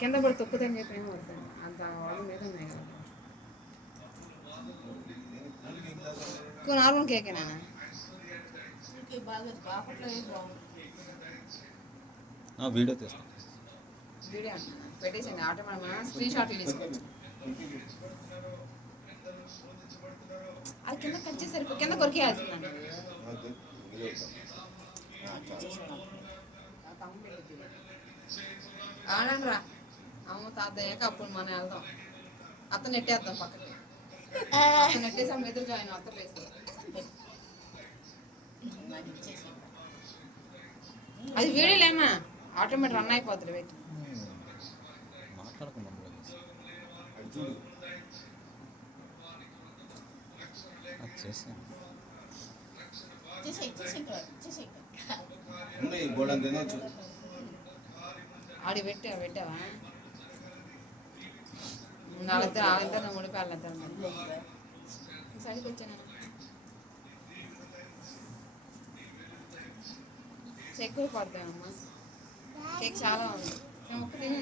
కింద పడి తొక్కుదని చెప్పి ఏమో వద్దాను అంత వాళ్ళ మీద ఉన్నాయి కదా నార్మల్ కేకేనా బాగా బాపట్లో బాగుంది వీడియో తీస్తాను వీడియో అంటున్నా పెట్టేసింది ఆటోమేటిక్ స్క్రీన్ షాట్లు తీసుకోవచ్చు అది కింద కట్ చేసారు కింద కొరికేయాల్సిందండి ఆడండి రా అమ్మ తాతయ్యాక అప్పుడు మనం వెళ్దాం అతను నెట్టేద్దాం పక్కకి అతను నెట్టేసి అమ్మ ఎదురు జాయిన్ అత్త ప్లేస్ అది వీడియోలేమా ఆటోమేటిక్ రన్ అయిపోతుంది వెయిట్ ఆడి పెట్టావా వాళ్ళిద్దరు ముడిపోయి వాళ్ళిద్దరు సైడ్కి వచ్చాను ఎక్కువ పడతాయమ్మా కేక్ చాలా ఉంది నేను ఒక్క తిని